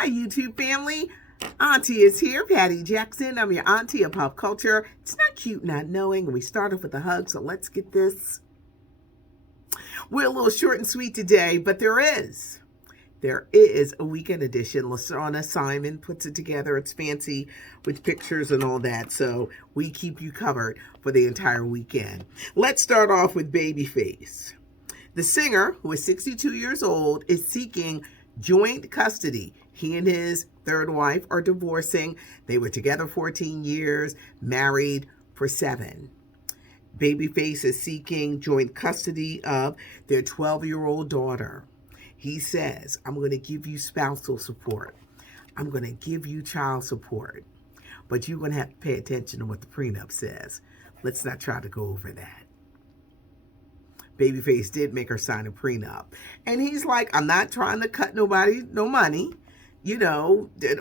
Hi, YouTube family. Auntie is here, Patty Jackson. I'm your auntie of pop culture. It's not cute not knowing. We started with a hug, so let's get this. We're a little short and sweet today, but there is a weekend edition. LaShawna Simon puts it together. It's fancy with pictures and all that, so we keep you covered for the entire weekend. Let's start off with Babyface. The singer, who is 62 years old, is seeking joint custody. He and his third wife are divorcing. They were together 14 years, married for 7. Babyface is seeking joint custody of their 12-year-old daughter. He says, I'm going to give you spousal support. I'm going to give you child support. But you're going to have to pay attention to what the prenup says. Let's not try to go over that. Babyface did make her sign a prenup. And he's like, I'm not trying to cut nobody no money,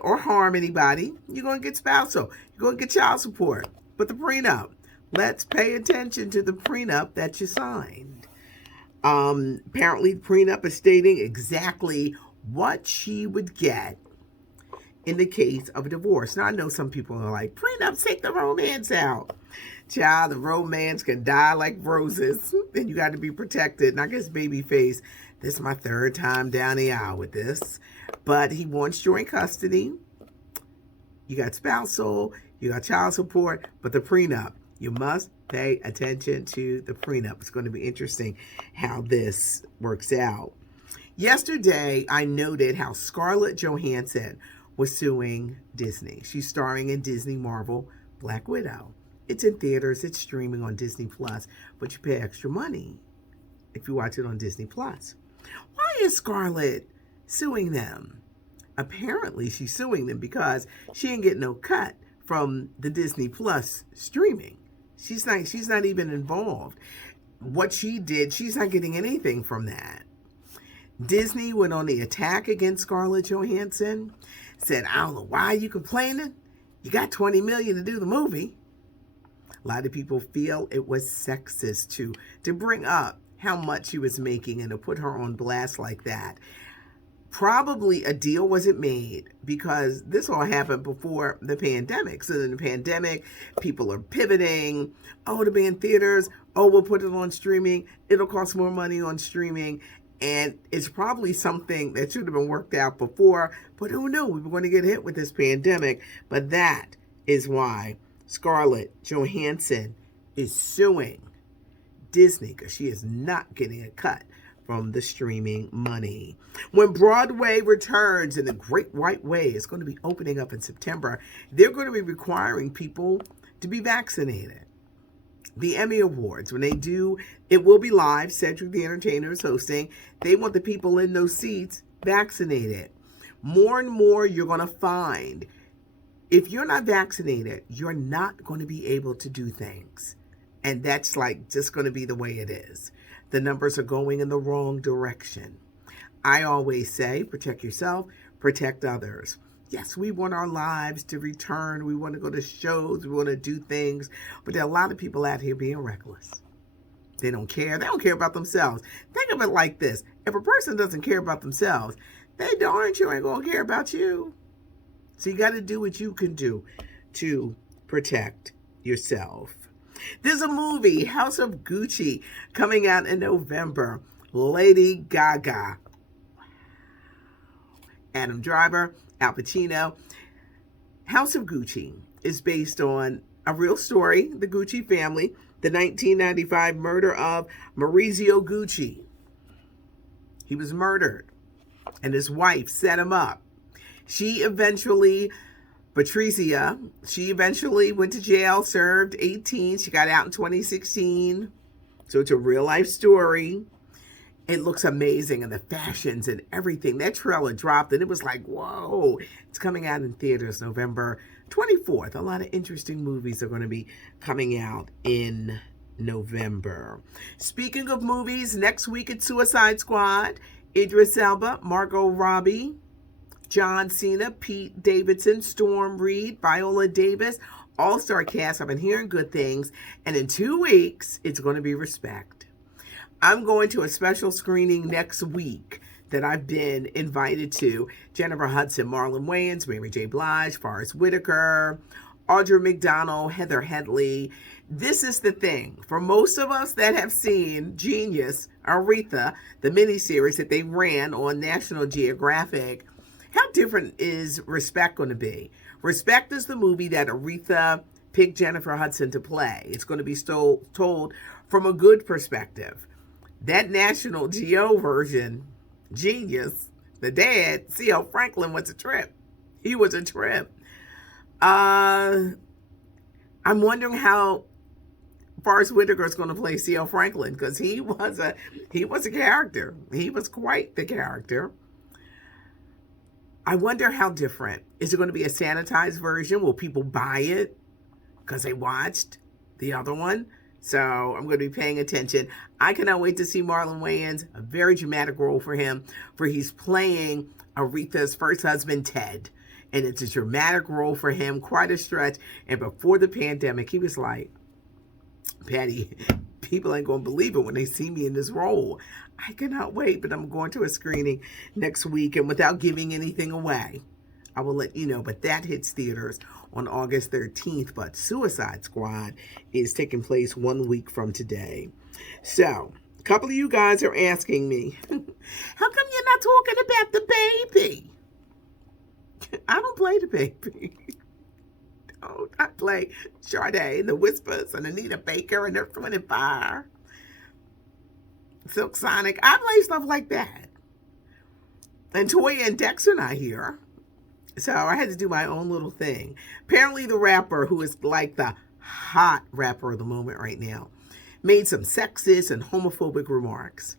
or harm anybody. You're going to get spousal. You're going to get child support. But the prenup, let's pay attention to the prenup that you signed. Apparently, the prenup is stating exactly what she would get in the case of a divorce. Now, I know some people are like, prenups take the romance out. Child, the romance can die like roses, and you got to be protected. And I guess Babyface, this is my third time down the aisle with this, but he wants joint custody. You got spousal, you got child support, but the prenup, you must pay attention to the prenup. It's going to be interesting how this works out. Yesterday, I noted how Scarlett Johansson was suing Disney. She's starring in Disney Marvel Black Widow. It's in theaters, it's streaming on Disney Plus, but you pay extra money if you watch it on Disney Plus. Why is Scarlett suing them? Apparently, she's suing them because she ain't getting no cut from the Disney Plus streaming. She's not even involved. What she did, she's not getting anything from that. Disney went on the attack against Scarlett Johansson, said, I don't know why you complaining. You got $20 million to do the movie. A lot of people feel it was sexist to bring up how much she was making and to put her on blast like that. Probably a deal wasn't made because this all happened before the pandemic. So in the pandemic, people are pivoting. Oh, to be in theaters. Oh, we'll put it on streaming. It'll cost more money on streaming. And it's probably something that should have been worked out before. But who knew we were going to get hit with this pandemic? But that is why Scarlett Johansson is suing Disney because she is not getting a cut from the streaming money. When Broadway returns in the Great White Way, it's going to be opening up in September. They're going to be requiring people to be vaccinated. The Emmy Awards, when they do, it will be live. Cedric the Entertainer is hosting. They want the people in those seats vaccinated. More and more you're going to find if you're not vaccinated, you're not going to be able to do things. And that's just going to be the way it is. The numbers are going in the wrong direction. I always say, protect yourself, protect others. Yes, we want our lives to return. We want to go to shows. We want to do things. But there are a lot of people out here being reckless. They don't care. They don't care about themselves. Think of it like this. If a person doesn't care about themselves, they darn sure ain't going to care about you. So you got to do what you can do to protect yourself. There's a movie, House of Gucci, coming out in November. Lady Gaga, Adam Driver, Al Pacino. House of Gucci is based on a real story, the Gucci family, the 1995 murder of Maurizio Gucci. He was murdered, and his wife set him up. Patrizia, she eventually went to jail, served 18. She got out in 2016. So it's a real life story. It looks amazing, and the fashions and everything. That trailer dropped, and it was like, whoa. It's coming out in theaters November 24th. A lot of interesting movies are going to be coming out in November. Speaking of movies, next week it's Suicide Squad. Idris Elba, Margot Robbie, John Cena, Pete Davidson, Storm Reed, Viola Davis, all-star cast. I've been hearing good things. And in 2 weeks, it's going to be Respect. I'm going to a special screening next week that I've been invited to: Jennifer Hudson, Marlon Wayans, Mary J. Blige, Forrest Whitaker, Audra McDonald, Heather Headley. This is the thing. For most of us that have seen Genius, Aretha, the miniseries that they ran on National Geographic, how different is Respect going to be? Respect is the movie that Aretha picked Jennifer Hudson to play. It's going to be told from a good perspective. That National Geo version, Genius, the dad, C.L. Franklin, was a trip. He was a trip. I'm wondering how Forrest Whitaker is going to play C.L. Franklin, because he was a character. He was quite the character. I wonder how different. Is it going to be a sanitized version? Will people buy it because they watched the other one? So I'm going to be paying attention. I cannot wait to see Marlon Wayans, a very dramatic role for him, for he's playing Aretha's first husband, Ted. And it's a dramatic role for him, quite a stretch. And before the pandemic, he was like, Patty, people ain't going to believe it when they see me in this role. I cannot wait, but I'm going to a screening next week. And without giving anything away, I will let you know. But that hits theaters on August 13th. But Suicide Squad is taking place 1 week from today. So a couple of you guys are asking me, how come you're not talking about the baby? I don't play the baby. No, I play Sade, The Whispers, and Anita Baker, and Earth, Wind and Fire, Silk Sonic. I play stuff like that. And Toya and Dexter not here. So I had to do my own little thing. Apparently the rapper, who is like the hot rapper of the moment right now, made some sexist and homophobic remarks.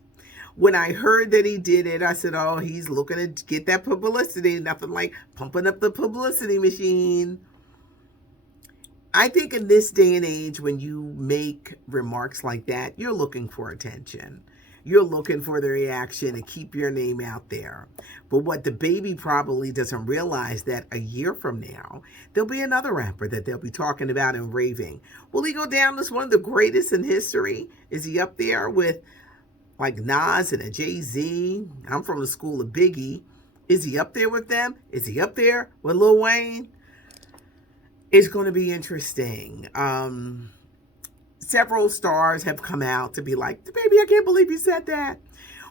When I heard that he did it, I said, oh, he's looking to get that publicity. Nothing like pumping up the publicity machine. I think in this day and age, when you make remarks like that, you're looking for attention. You're looking for the reaction to keep your name out there. But what the baby probably doesn't realize, that a year from now, there'll be another rapper that they'll be talking about and raving. Will he go down as one of the greatest in history? Is he up there with like Nas and a Jay-Z? I'm from the school of Biggie. Is he up there with them? Is he up there with Lil Wayne? It's going to be interesting. Several stars have come out to be like, baby, I can't believe you said that.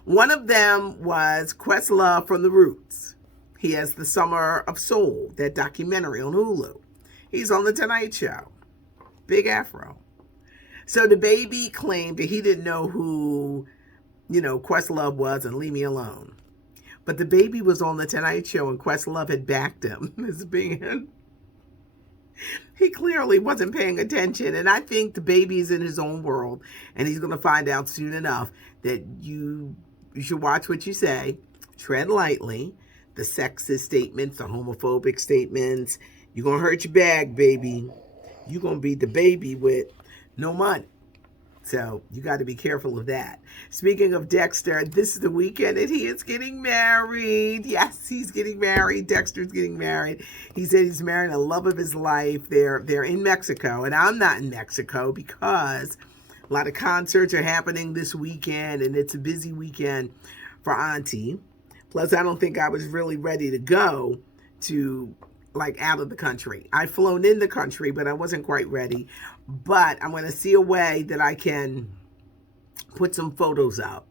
One of them was Questlove from The Roots. He has The Summer of Soul, that documentary on Hulu. He's on The Tonight Show. Big afro. So the baby claimed that he didn't know who, Questlove was, and leave me alone. But the baby was on The Tonight Show, and Questlove had backed him as being... He clearly wasn't paying attention, and I think the baby's in his own world, and he's going to find out soon enough that you should watch what you say, tread lightly, the sexist statements, the homophobic statements. You're going to hurt your bag, baby. You're going to be the baby with no money. So you got to be careful of that. Speaking of Dexter, this is the weekend and he is getting married. Yes, he's getting married. Dexter's getting married. He said he's marrying the love of his life. They're in Mexico, and I'm not in Mexico because a lot of concerts are happening this weekend, and it's a busy weekend for Auntie. Plus, I don't think I was really ready to go to out of the country. I've flown in the country, but I wasn't quite ready. But I'm going to see a way that I can put some photos up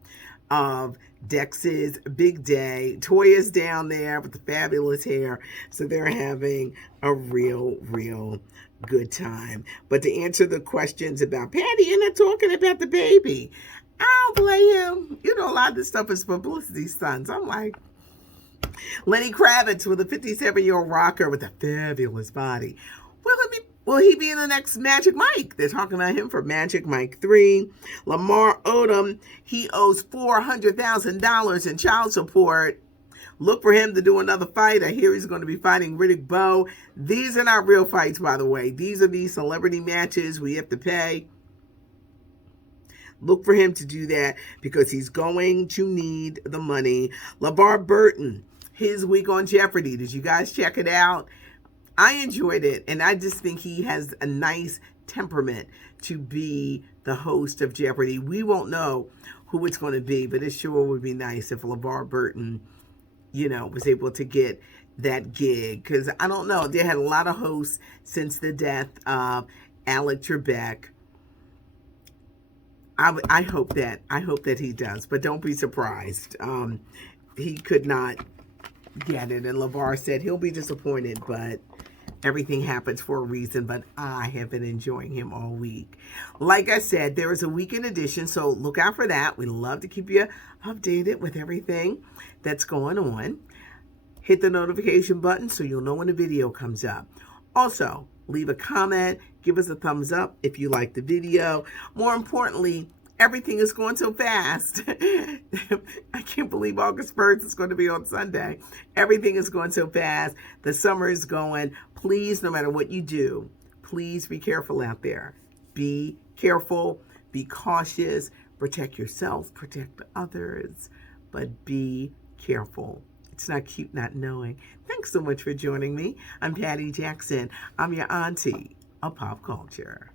of Dex's big day. Toya's down there with the fabulous hair. So they're having a real good time. But to answer the questions about Patty, you're not talking about the baby. I don't blame him. A lot of this stuff is publicity stunts. I'm like, Lenny Kravitz with a 57-year-old rocker with a fabulous body. Will he be in the next Magic Mike? They're talking about him for Magic Mike 3. Lamar Odom, he owes $400,000 in child support. Look for him to do another fight. I hear he's going to be fighting Riddick Bowe. These are not real fights, by the way. These are these celebrity matches we have to pay. Look for him to do that because he's going to need the money. LeVar Burton, his week on Jeopardy. Did you guys check it out? I enjoyed it, and I just think he has a nice temperament to be the host of Jeopardy. We won't know who it's going to be, but it sure would be nice if LeVar Burton, was able to get that gig. Because I don't know, they had a lot of hosts since the death of Alec Trebek. I hope that he does, but don't be surprised. He could not get it, and LeVar said he'll be disappointed, but everything happens for a reason. But I have been enjoying him all week. Like I said, there is a weekend edition, so look out for that. We love to keep you updated with everything that's going on. Hit the notification button so you'll know when a video comes up. Also, leave a comment, give us a thumbs up if you like the video. More importantly, everything is going so fast. I can't believe August 1st is going to be on Sunday. Everything is going so fast. The summer is going. Please, no matter what you do, please be careful out there. Be careful, be cautious, protect yourself, protect others, but be careful. It's not cute not knowing. Thanks so much for joining me. I'm Patty Jackson. I'm your auntie of pop culture.